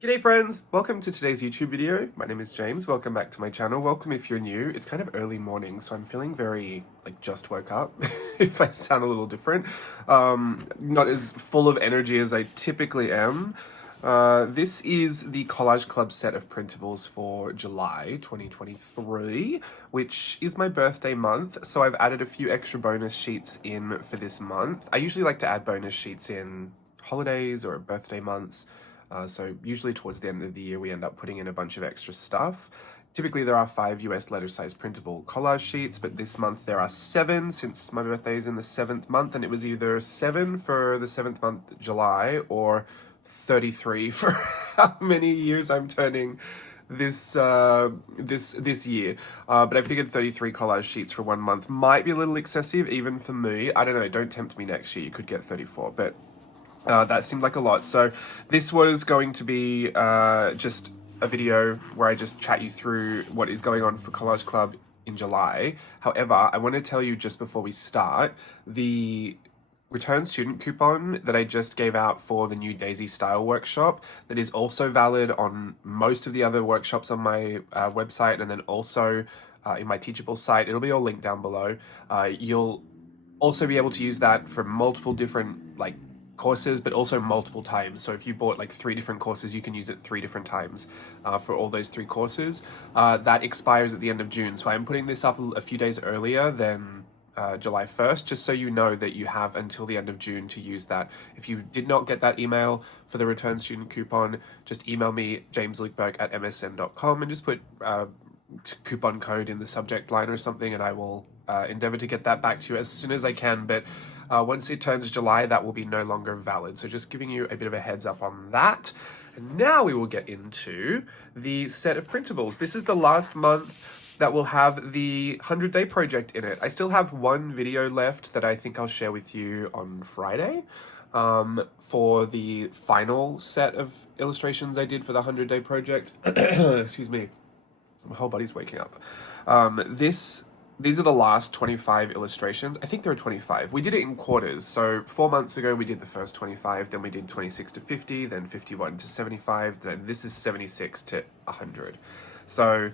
G'day friends! Welcome to today's YouTube video. My name is James. Welcome back to my channel. Welcome if you're new. It's kind of early morning, so I'm feeling very, just woke up, if I sound a little different. Not as full of energy as I typically am. This is the Collage Club set of printables for July 2023, which is my birthday month, so I've added a few extra bonus sheets in for this month. I usually like to add bonus sheets in holidays or birthday months. So usually towards the end of the year, we end up putting in a bunch of extra stuff. Typically there are 5 US letter size printable collage sheets, but this month there are 7 since my birthday is in the 7th month, and it was either 7 for the 7th month, July, or 33 for how many years I'm turning this year. But I figured 33 collage sheets for 1 month might be a little excessive even for me. I don't know, don't tempt me next year, you could get 34, but that seemed like a lot. So this was going to be just a video where I just chat you through what is going on for Collage Club in July. However, I want to tell you just before we start, the return student coupon that I just gave out for the new Daisy Style workshop, that is also valid on most of the other workshops on my website, and then also in my Teachable site. It'll be all linked down below. You'll also be able to use that for multiple different courses, but also multiple times. So if you bought 3 different courses, you can use it 3 different times for all those 3 courses. That expires at the end of June. So I'm putting this up a few days earlier than July 1st, just so you know that you have until the end of June to use that. If you did not get that email for the return student coupon, just email me, jameslukeberg@msn.com, and just put coupon code in the subject line or something, and I will endeavor to get that back to you as soon as I can. But once it turns July, that will be no longer valid. So just giving you a bit of a heads up on that. And now we will get into the set of printables. This is the last month that will have the 100-day project in it. I still have 1 video left that I think I'll share with you on Friday for the final set of illustrations I did for the 100-day project. Excuse me. My whole body's waking up. These are the last 25 illustrations. I think there are 25. We did it in quarters. So 4 months ago, we did the first 25, then we did 26 to 50, then 51 to 75, then this is 76 to 100. So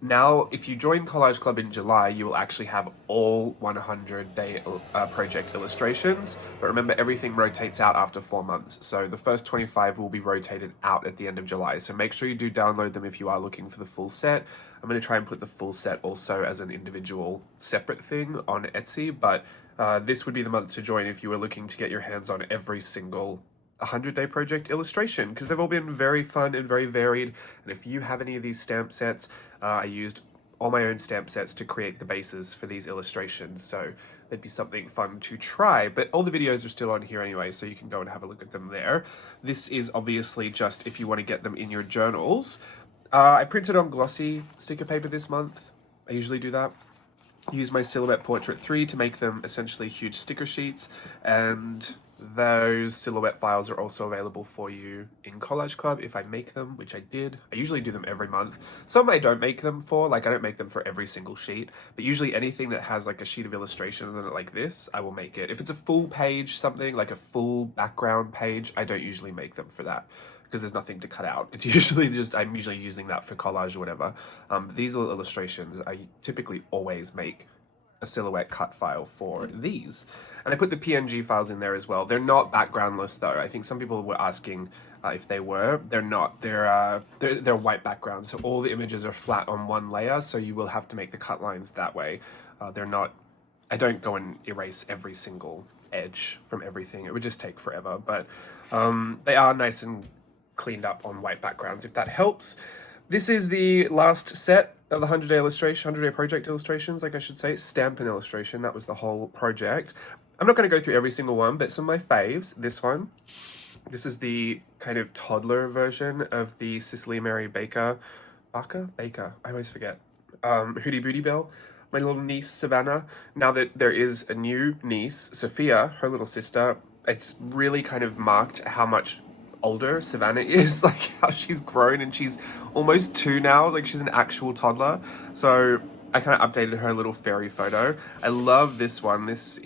now, if you join Collage Club in July, you will actually have all 100-day project illustrations. But remember, everything rotates out after 4 months. So the first 25 will be rotated out at the end of July. So make sure you do download them if you are looking for the full set. I'm going to try and put the full set also as an individual separate thing on Etsy. But this would be the month to join if you were looking to get your hands on every single 100-day project illustration, because they've all been very fun and very varied. And if you have any of these stamp sets, I used all my own stamp sets to create the bases for these illustrations, so that'd be something fun to try. But all the videos are still on here anyway, so you can go and have a look at them there. This is obviously just if you want to get them in your journals. I printed on glossy sticker paper this month. I usually do that. Use my Silhouette Portrait 3 to make them essentially huge sticker sheets, and those silhouette files are also available for you in Collage Club if I make them, which I did. I usually do them every month. Some I don't make them for, I don't make them for every single sheet, but usually anything that has a sheet of illustration on it like this, I will make it. If it's a full page, something like a full background page, I don't usually make them for that, because there's nothing to cut out. It's usually just, I'm usually using that for collage or whatever. These little illustrations, I typically always make a silhouette cut file for these. And I put the PNG files in there as well. They're not backgroundless though. I think some people were asking if they were. They're not. They're white backgrounds. So all the images are flat on one layer, so you will have to make the cut lines that way. They're not, I don't go and erase every single edge from everything. It would just take forever, but they are nice and cleaned up on white backgrounds, if that helps. This is the last set of the 100-day project illustrations, I should say. Stampin' illustration, that was the whole project. I'm not going to go through every single one, but some of my faves. This one. This is the kind of toddler version of the Cicely Mary Baker. Baker? I always forget. Hootie Booty Bell. My little niece, Savannah. Now that there is a new niece, Sophia, her little sister, it's really kind of marked how much older Savannah is, how she's grown, and she's almost 2 now, she's an actual toddler. So I kind of updated her little fairy photo. I love this one. This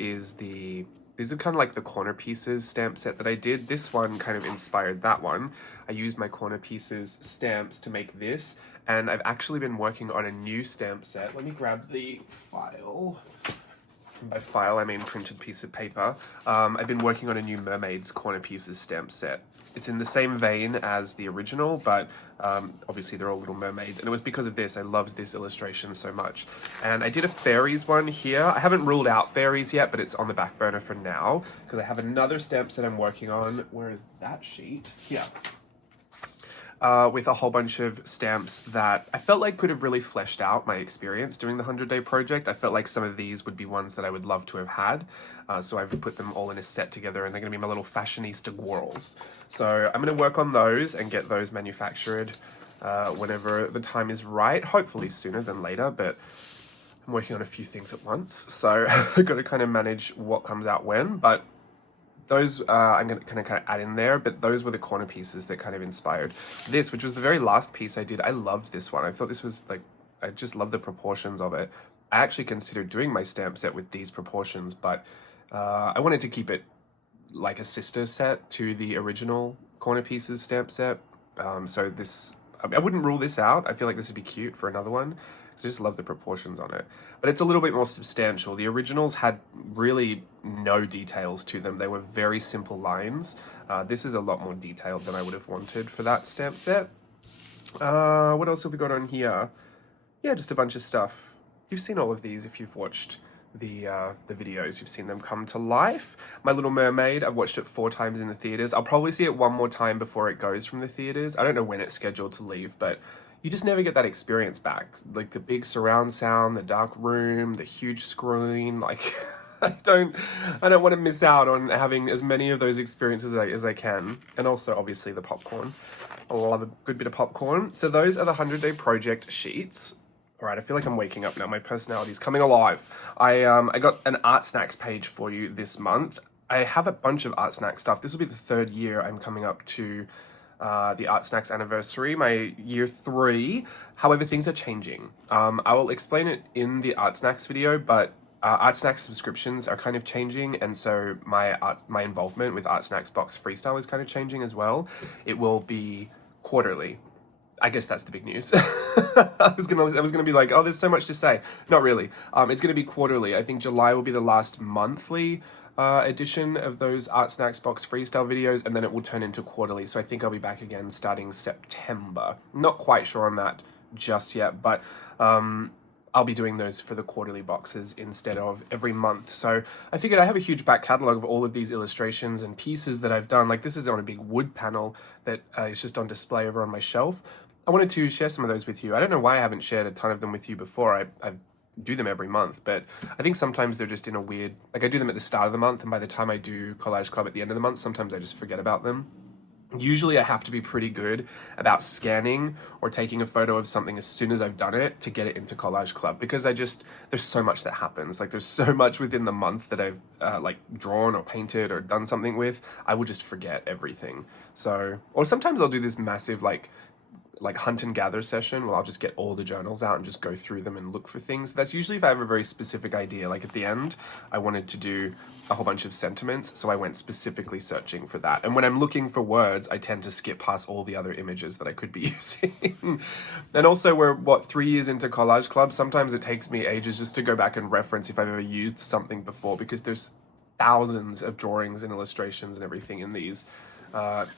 These are kind of like the corner pieces stamp set that I did. This one kind of inspired that one. I used my corner pieces stamps to make this, and I've actually been working on a new stamp set. Let me grab the file. By file, I mean printed piece of paper. I've been working on a new Mermaids Corner Pieces stamp set. It's in the same vein as the original, but obviously they're all little mermaids. And it was because of this, I loved this illustration so much. And I did a fairies one here. I haven't ruled out fairies yet, but it's on the back burner for now, because I have another stamp set I'm working on. Where is that sheet? Here. With a whole bunch of stamps that I felt like could have really fleshed out my experience doing the 100-day project. I felt like some of these would be ones that I would love to have had. So I've put them all in a set together, and they're going to be my little fashionista gwirls. So I'm going to work on those and get those manufactured whenever the time is right. Hopefully sooner than later, but I'm working on a few things at once. So I've got to kind of manage what comes out when, but those I'm going to kind of add in there, but those were the corner pieces that kind of inspired this, which was the very last piece I did. I loved this one. I thought this was like, I just love the proportions of it. I actually considered doing my stamp set with these proportions, but I wanted to keep it like a sister set to the original corner pieces stamp set. So this, I wouldn't rule this out. I feel like this would be cute for another one. I just love the proportions on it. But it's a little bit more substantial. The originals had really no details to them. They were very simple lines. This is a lot more detailed than I would have wanted for that stamp set. What else have we got on here? Yeah, just a bunch of stuff. You've seen all of these if you've watched the videos. You've seen them come to life. My Little Mermaid, I've watched it 4 times in the theaters. I'll probably see it one more time before it goes from the theaters. I don't know when it's scheduled to leave, but you just never get that experience back. Like the big surround sound, the dark room, the huge screen. Like I don't want to miss out on having as many of those experiences as I can. And also obviously the popcorn. I love a good bit of popcorn. So those are the 100-day project sheets. All right, I feel like I'm waking up now. My personality is coming alive. I got an Art Snacks page for you this month. I have a bunch of Art Snack stuff. This will be the 3rd year I'm coming up to the Art Snacks anniversary, my year 3. However, things are changing. I will explain it in the Art Snacks video, but Art Snacks subscriptions are kind of changing, and so my involvement with Art Snacks Box Freestyle is kind of changing as well. It will be quarterly. I guess that's the big news. I was gonna be like, oh, there's so much to say. Not really. It's gonna be quarterly. I think July will be the last monthly edition of those Art Snacks Box Freestyle videos, and then it will turn into quarterly. So I think I'll be back again starting September. Not quite sure on that just yet, but I'll be doing those for the quarterly boxes instead of every month. So I figured I have a huge back catalog of all of these illustrations and pieces that I've done. Like this is on a big wood panel that is just on display over on my shelf. I wanted to share some of those with you. I don't know why I haven't shared a ton of them with you before. I do them every month, but I think sometimes they're just in a weird, like I do them at the start of the month, and by the time I do Collage Club at the end of the month, sometimes I just forget about them. Usually I have to be pretty good about scanning or taking a photo of something as soon as I've done it to get it into Collage Club, because there's so much that happens. Like there's so much within the month that I've like drawn or painted or done something with, I will just forget everything. So, or sometimes I'll do this massive like hunt and gather session where I'll just get all the journals out and just go through them and look for things. That's usually if I have a very specific idea. Like at the end, I wanted to do a whole bunch of sentiments, so I went specifically searching for that. And when I'm looking for words, I tend to skip past all the other images that I could be using. And also we're, 3 years into Collage Club, sometimes it takes me ages just to go back and reference if I've ever used something before, because there's thousands of drawings and illustrations and everything in these. That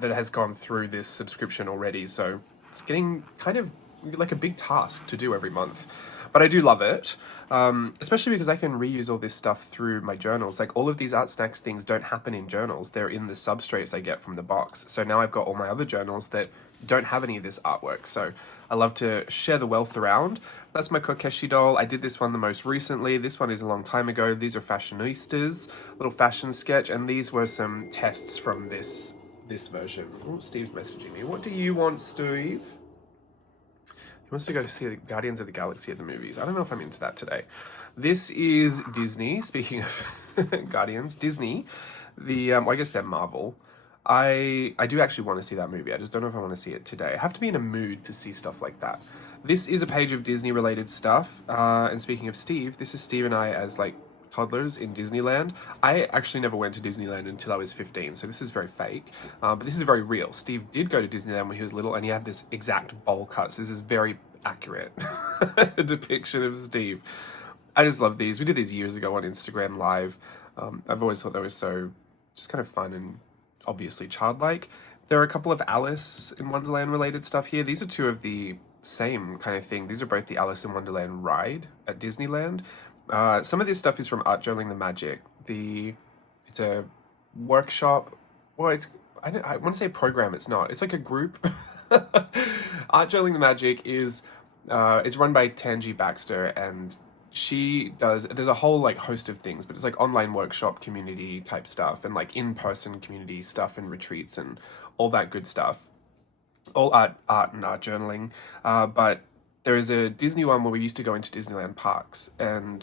has gone through this subscription already, so it's getting kind of like a big task to do every month. But I do love it, especially because I can reuse all this stuff through my journals. Like all of these Art Snacks things don't happen in journals, they're in the substrates I get from the box. So now I've got all my other journals that don't have any of this artwork, so I love to share the wealth around. That's my Kokeshi doll. I did this one the most recently. This one is a long time ago. These are fashionistas, little fashion sketch, and these were some tests from this version. Oh, Steve's messaging me. What do you want, Steve? He wants to go to see the Guardians of the Galaxy at the movies. I don't know if I'm into that today. This is Disney. Speaking of Guardians, Disney. I guess they're Marvel. I do actually want to see that movie. I just don't know if I want to see it today. I have to be in a mood to see stuff like that. This is a page of Disney related stuff. And speaking of Steve, this is Steve and I as like toddlers in Disneyland. I actually never went to Disneyland until I was 15, so this is very fake, but this is very real. Steve did go to Disneyland when he was little, and he had this exact bowl cut, so this is very accurate depiction of Steve. I just love these. We did these years ago on Instagram Live. I've always thought they were so just kind of fun and obviously childlike. There are a couple of Alice in Wonderland related stuff here. These are two of the same kind of thing. These are both the Alice in Wonderland ride at Disneyland. Some of this stuff is from Art Journaling the Magic. It's a workshop. Well, I want to say program. It's not. It's like a group. Art Journaling the Magic is it's run by Tangi Baxter, and there's a whole like host of things, but it's like online workshop community type stuff and like in-person community stuff and retreats and all that good stuff. All art and art journaling. But there is a Disney one where we used to go into Disneyland parks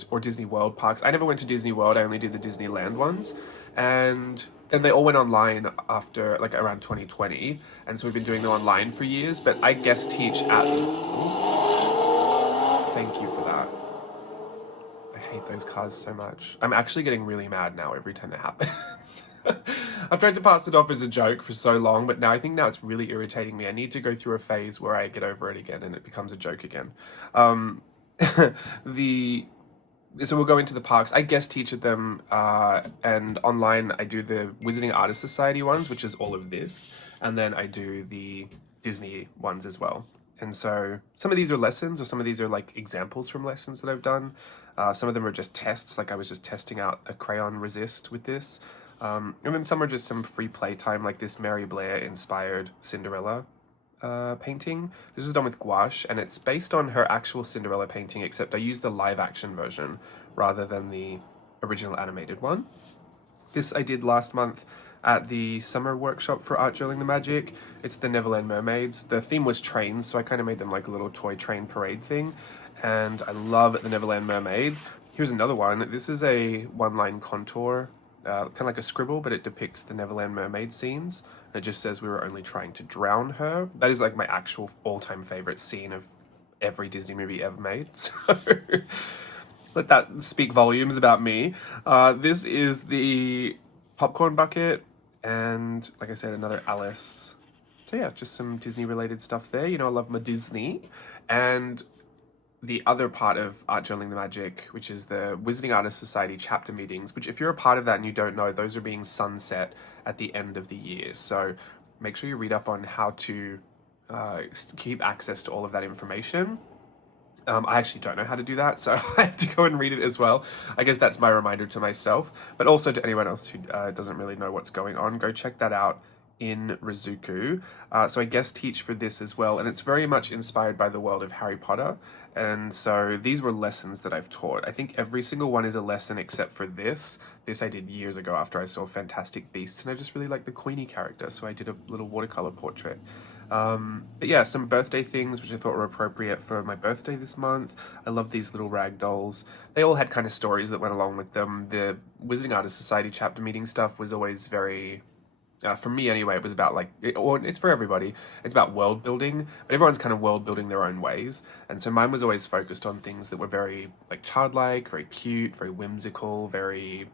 or Disney World parks. I never went to Disney World. I only did the Disneyland ones. And then they all went online after like around 2020. And so we've been doing them online for years, but I guest teach at... Thank you for that. I hate those cars so much. I'm actually getting really mad now every time that happens. I've tried to pass it off as a joke for so long, but now it's really irritating me. I need to go through a phase where I get over it again and it becomes a joke again. So we'll go into the parks. I guest teach at them, and online I do the Wizarding Artist Society ones, which is all of this, and then I do the Disney ones as well. And so some of these are lessons, or some of these are like examples from lessons that I've done. Some of them are just tests, like I was just testing out a crayon resist with this. And then some are just some free playtime, like this Mary Blair inspired Cinderella painting. This is done with gouache, and it's based on her actual Cinderella painting, except I used the live action version rather than the original animated one. This I did last month at the summer workshop for Art Journaling the Magic. It's the Neverland Mermaids. The theme was trains, so I kind of made them like a little toy train parade thing. And I love the Neverland Mermaids. Here's another one. This is a one-line contour, kind of like a scribble, but it depicts the Neverland Mermaid scenes. And it just says we were only trying to drown her. That is like my actual all-time favorite scene of every Disney movie ever made. So let that speak volumes about me. This is the popcorn bucket, and like I said, another Alice. So yeah, just some Disney related stuff there. You know, I love my Disney. And the other part of Art Journaling the Magic, which is the Wizarding Artist Society chapter meetings, which if you're a part of that and you don't know, those are being sunset at the end of the year. So make sure you read up on how to keep access to all of that information. I actually don't know how to do that, so I have to go and read it as well. I guess that's my reminder to myself, but also to anyone else who doesn't really know what's going on. Go check that out in Rizuku. So I guest teach for this as well, and it's very much inspired by the world of Harry Potter. And so these were lessons that I've taught. I think every single one is a lesson except for this. This I did years ago after I saw Fantastic Beasts, and I just really liked the Queenie character, so I did a little watercolor portrait. But yeah, some birthday things which I thought were appropriate for my birthday this month. I love these little rag dolls. They all had kind of stories that went along with them. The Wizarding Artist Society chapter meeting stuff was always very... for me anyway, it was about like, or it's for everybody, it's about world building, but everyone's kind of world building their own ways. And so mine was always focused on things that were very like childlike, very cute, very whimsical, very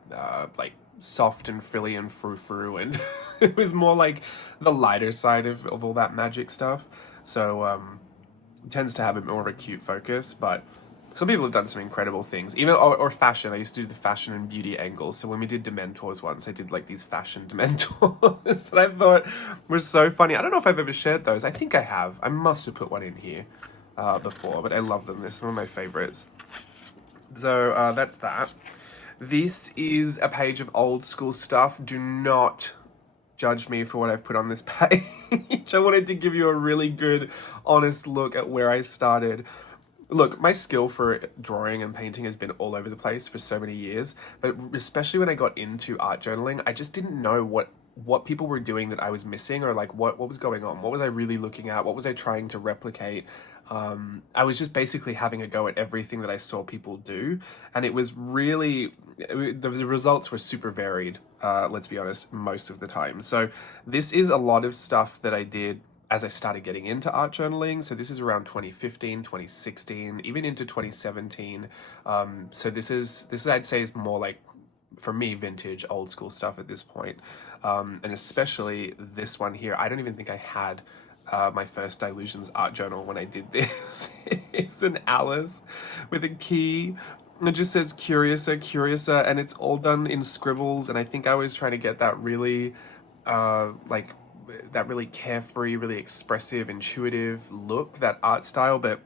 like soft and frilly and frou-frou, and it was more like the lighter side of all that magic stuff. So it tends to have a more of a cute focus, but some people have done some incredible things, even or fashion. I used to do the fashion and beauty angles. So when we did Dementors once, I did like these fashion Dementors that I thought were so funny. I don't know if I've ever shared those. I think I have. I must have put one in here before, but I love them. They're some of my favorites. So that's that. This is a page of old school stuff. Do not judge me for what I've put on this page. I wanted to give you a really good, honest look at where I started. Look, my skill for drawing and painting has been all over the place for so many years, but especially when I got into art journaling, I just didn't know what people were doing that I was missing, or like what was going on. What was I really looking at? What was I trying to replicate? I was just basically having a go at everything that I saw people do, and it was really, the results were super varied, let's be honest, most of the time. So this is a lot of stuff that I did as I started getting into art journaling. So this is around 2015, 2016, even into 2017. So this is I'd say is more like, for me, vintage, old school stuff at this point. And especially this one here. I don't even think I had my first Dilutions art journal when I did this. It's an Alice with a key. It just says Curiouser, Curiouser, and it's all done in scribbles. And I think I was trying to get that really, like, that really carefree, really expressive, intuitive look, that art style, but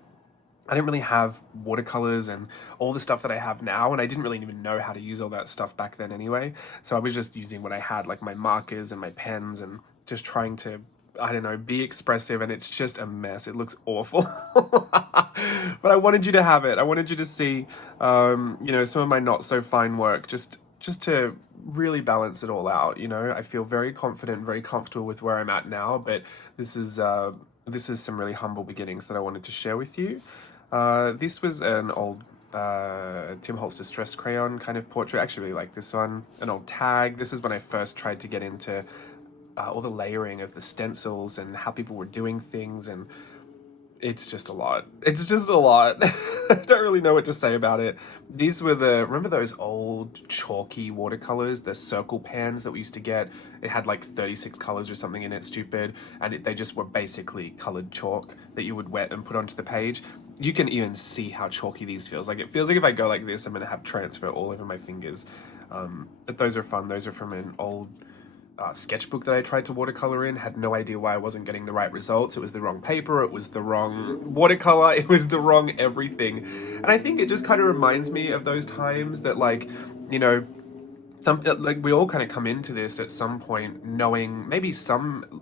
I didn't really have watercolors and all the stuff that I have now, and I didn't really even know how to use all that stuff back then anyway. So I was just using what I had, like my markers and my pens, and just trying to, I don't know, be expressive, and it's just a mess. It looks awful. But I wanted you to have it. I wanted you to see, you know, some of my not so fine work, just to really balance it all out. You know, I feel very confident, very comfortable with where I'm at now, but this is some really humble beginnings that I wanted to share with you. This was an old Tim Holtz Distress Crayon kind of portrait. I actually really like this one. An old tag. This is when I first tried to get into all the layering of the stencils and how people were doing things, and it's just a lot. It's just a lot. I don't really know what to say about it. These were remember those old chalky watercolors, the circle pans that we used to get? It had like 36 colors or something in it, stupid, and they just were basically colored chalk that you would wet and put onto the page. You can even see how chalky these feels. Like, it feels like if I go like this, I'm gonna have transfer all over my fingers. But those are fun. Those are from an old sketchbook that I tried to watercolor in. Had no idea why I wasn't getting the right results. It was the wrong paper, it was the wrong watercolor, it was the wrong everything. And I think it just kind of reminds me of those times that, like, you know, we all kind of come into this at some point knowing maybe some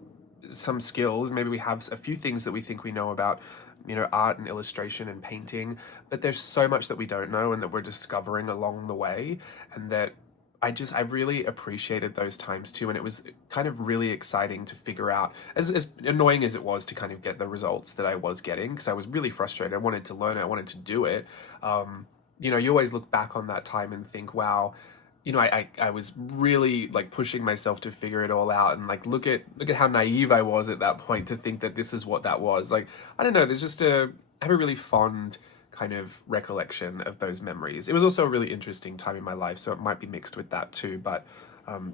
skills. Maybe we have a few things that we think we know about, you know, art and illustration and painting, but there's so much that we don't know and that we're discovering along the way. And that I really appreciated those times too, and it was kind of really exciting to figure out, as annoying as it was to kind of get the results that I was getting, because I was really frustrated. I wanted to learn it, I wanted to do it. You know, you always look back on that time and think, wow, you know, I was really like pushing myself to figure it all out, and like look at how naive I was at that point to think that this is what that was. Like, I don't know, I have a really fond kind of recollection of those memories. It was also a really interesting time in my life, so it might be mixed with that too, but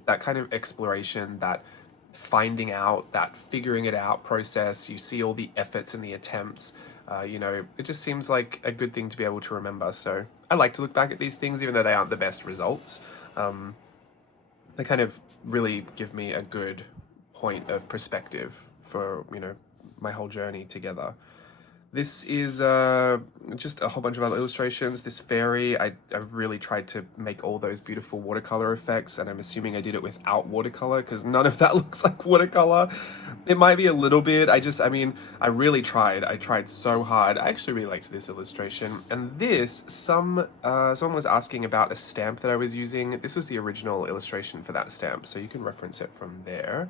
that kind of exploration, that finding out, that figuring it out process, you see all the efforts and the attempts, you know, it just seems like a good thing to be able to remember. So I like to look back at these things, even though they aren't the best results. They kind of really give me a good point of perspective for, you know, my whole journey together. This is just a whole bunch of other illustrations. This fairy, I really tried to make all those beautiful watercolor effects, and I'm assuming I did it without watercolor because none of that looks like watercolor. It might be a little bit. I mean, I really tried. I tried so hard. I actually really liked this illustration. And this, someone was asking about a stamp that I was using. This was the original illustration for that stamp, so you can reference it from there.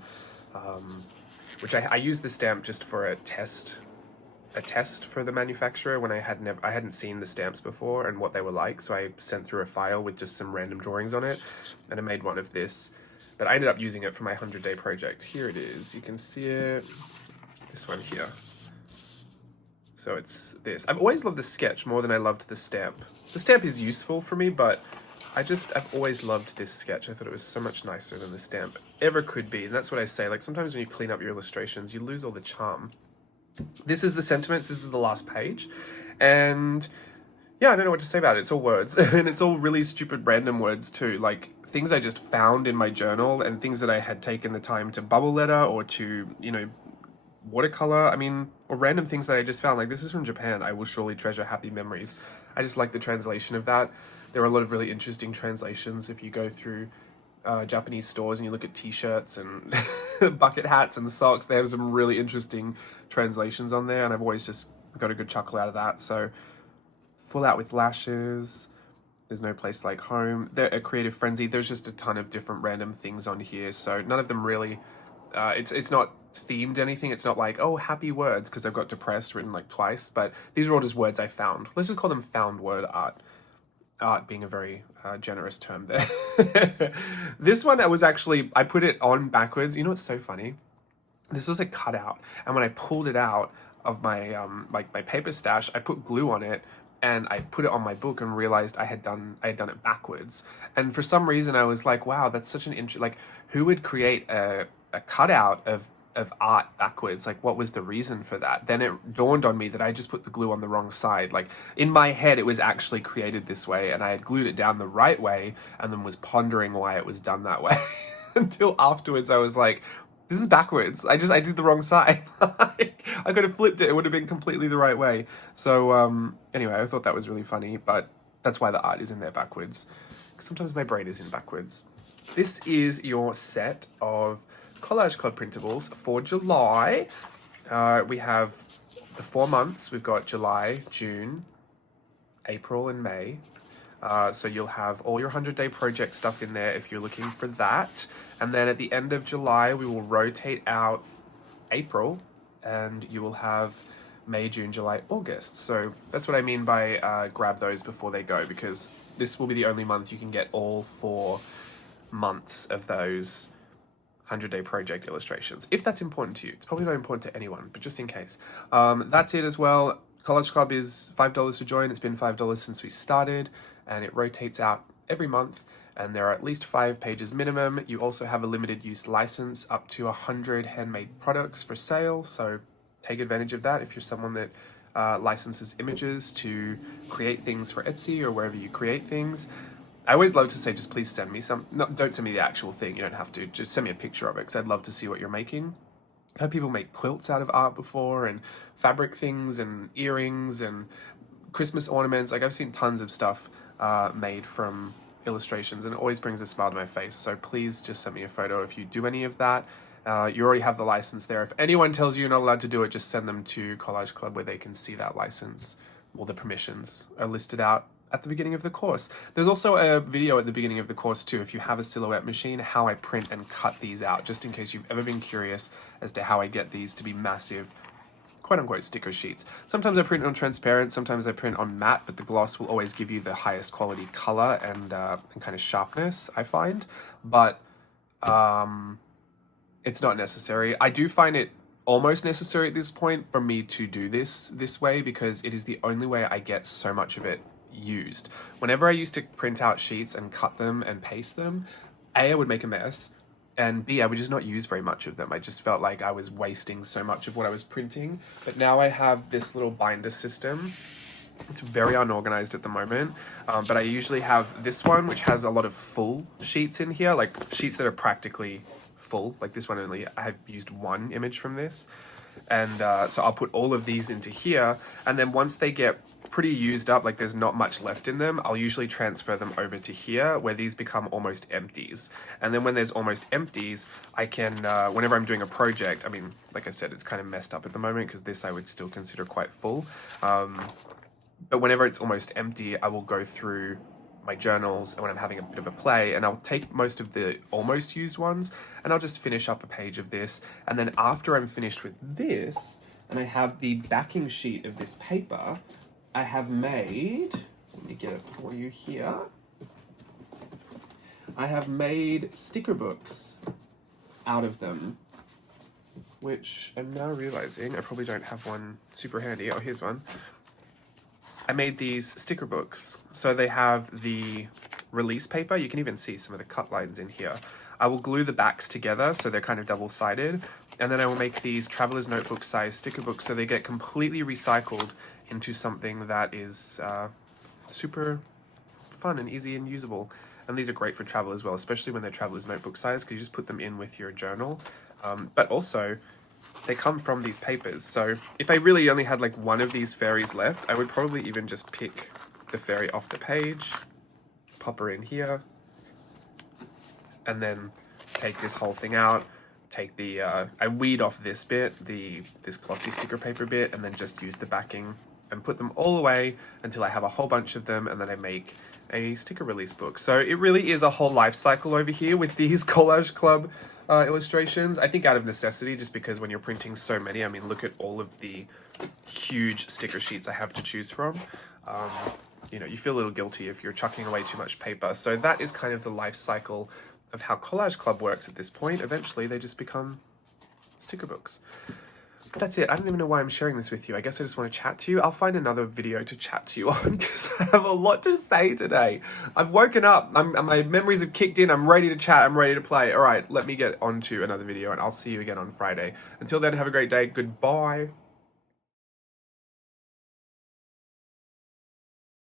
Which I used the stamp just for a test for the manufacturer when I hadn't seen the stamps before and what they were like, so I sent through a file with just some random drawings on it, and I made one of this, but I ended up using it for my 100-day project. Here it is, you can see it, this one here. So it's this. I've always loved the sketch more than I loved the stamp. The stamp is useful for me, but I've always loved this sketch. I thought it was so much nicer than the stamp ever could be, and that's what I say, like sometimes when you clean up your illustrations, you lose all the charm. This is the sentiments, this is the last page, and yeah, I don't know what to say about it. It's all words, and it's all really stupid random words too, like things I just found in my journal and things that I had taken the time to bubble letter or to, you know, watercolor, I mean, or random things that I just found. Like, this is from Japan, I will surely treasure happy memories. I just like the translation of that. There are a lot of really interesting translations if you go through Japanese stores and you look at t-shirts and bucket hats and socks. They have some really interesting translations on there, and I've always just got a good chuckle out of that. So, Full Out with Lashes, There's No Place Like Home, A Creative Frenzy. There's just a ton of different random things on here, so none of them really, it's not themed anything. It's not like, oh, happy words, because I've got depressed written like twice, but these are all just words I found. Let's just call them found word art. Art being a very generous term there. This one, I put it on backwards. You know what's so funny? this was a cutout, and when I pulled it out of my like my paper stash, I put glue on it and I put it on my book and realized I had done it backwards. And for some reason I was like, wow, that's such an like, who would create a cutout of art backwards? Like, what was the reason for that? Then it dawned on me that I just put the glue on the wrong side. Like, in my head it was actually created this way, and I had glued it down the right way and then was pondering why it was done that way. Until afterwards I was like, this is backwards. I did the wrong side. I could have flipped it. It would have been completely the right way. So anyway, I thought that was really funny, but that's why the art is in there backwards. Sometimes my brain is in backwards. This is your set of Collage Club printables for July. We have the 4 months. We've got July, June, April, and May. So you'll have all your 100-day project stuff in there if you're looking for that. And then at the end of July, we will rotate out April, and you will have May, June, July, August. So that's what I mean by grab those before they go, because this will be the only month you can get all 4 months of those 100-day project illustrations, if that's important to you. It's probably not important to anyone, but just in case. That's it as well. Collage Club is $5 to join. It's been $5 since we started, and it rotates out every month, and there are at least 5 pages minimum. You also have a limited use license up to 100 handmade products for sale, so take advantage of that if you're someone that licenses images to create things for Etsy or wherever you create things. I always love to say, just please send me some. No, don't send me the actual thing. You don't have to. Just send me a picture of it, because I'd love to see what you're making. I've had people make quilts out of art before, and fabric things, and earrings, and Christmas ornaments. Like, I've seen tons of stuff made from illustrations, and it always brings a smile to my face. So please just send me a photo if you do any of that. You already have the license there. If anyone tells you you're not allowed to do it, just send them to Collage Club where they can see that license. All the permissions are listed out at the beginning of the course. There's also a video at the beginning of the course too, if you have a Silhouette machine, how I print and cut these out, just in case you've ever been curious as to how I get these to be massive, quote-unquote, sticker sheets. Sometimes I print on transparent, sometimes I print on matte, but the gloss will always give you the highest quality color and kind of sharpness, I find. But it's not necessary. I do find it almost necessary at this point for me to do this way, because it is the only way I get so much of it used. Whenever I used to print out sheets and cut them and paste them, A, I would make a mess, and B, I would just not use very much of them. I just felt like I was wasting so much of what I was printing. But now I have this little binder system. It's very unorganized at the moment, but I usually have this one, which has a lot of full sheets in here, like sheets that are practically full. Like this one only, I have used 1 image from this. And so I'll put all of these into here, and then once they get pretty used up, like there's not much left in them, I'll usually transfer them over to here, where these become almost empties. And then when there's almost empties, I can, whenever I'm doing a project, I mean, like I said, it's kind of messed up at the moment, because this I would still consider quite full. But whenever it's almost empty, I will go through my journals and when I'm having a bit of a play, and I'll take most of the almost used ones, and I'll just finish up a page of this. And then after I'm finished with this, and I have the backing sheet of this paper, I have made, let me get it for you here, I have made sticker books out of them, which I'm now realizing I probably don't have one super handy. Oh, here's one. I made these sticker books. So they have the release paper. You can even see some of the cut lines in here. I will glue the backs together so they're kind of double-sided. And then I will make these traveler's notebook size sticker books so they get completely recycled into something that is super fun and easy and usable. And these are great for travel as well, especially when they're traveler's notebook size, because you just put them in with your journal. But also, they come from these papers. So if I really only had like 1 of these fairies left, I would probably even just pick the fairy off the page, pop her in here, and then take this whole thing out, take the, I weed off this bit, this glossy sticker paper bit, and then just use the backing and put them all away until I have a whole bunch of them, and then I make a sticker release book. So it really is a whole life cycle over here with these Collage Club illustrations. I think out of necessity, just because when you're printing so many, I mean, look at all of the huge sticker sheets I have to choose from. You know, you feel a little guilty if you're chucking away too much paper. So that is kind of the life cycle of how Collage Club works at this point. Eventually they just become sticker books. But that's it. I don't even know why I'm sharing this with you. I guess I just want to chat to you. I'll find another video to chat to you on because I have a lot to say today. I've woken up. My memories have kicked in. I'm ready to chat. I'm ready to play. All right, let me get on to another video and I'll see you again on Friday. Until then, have a great day. Goodbye.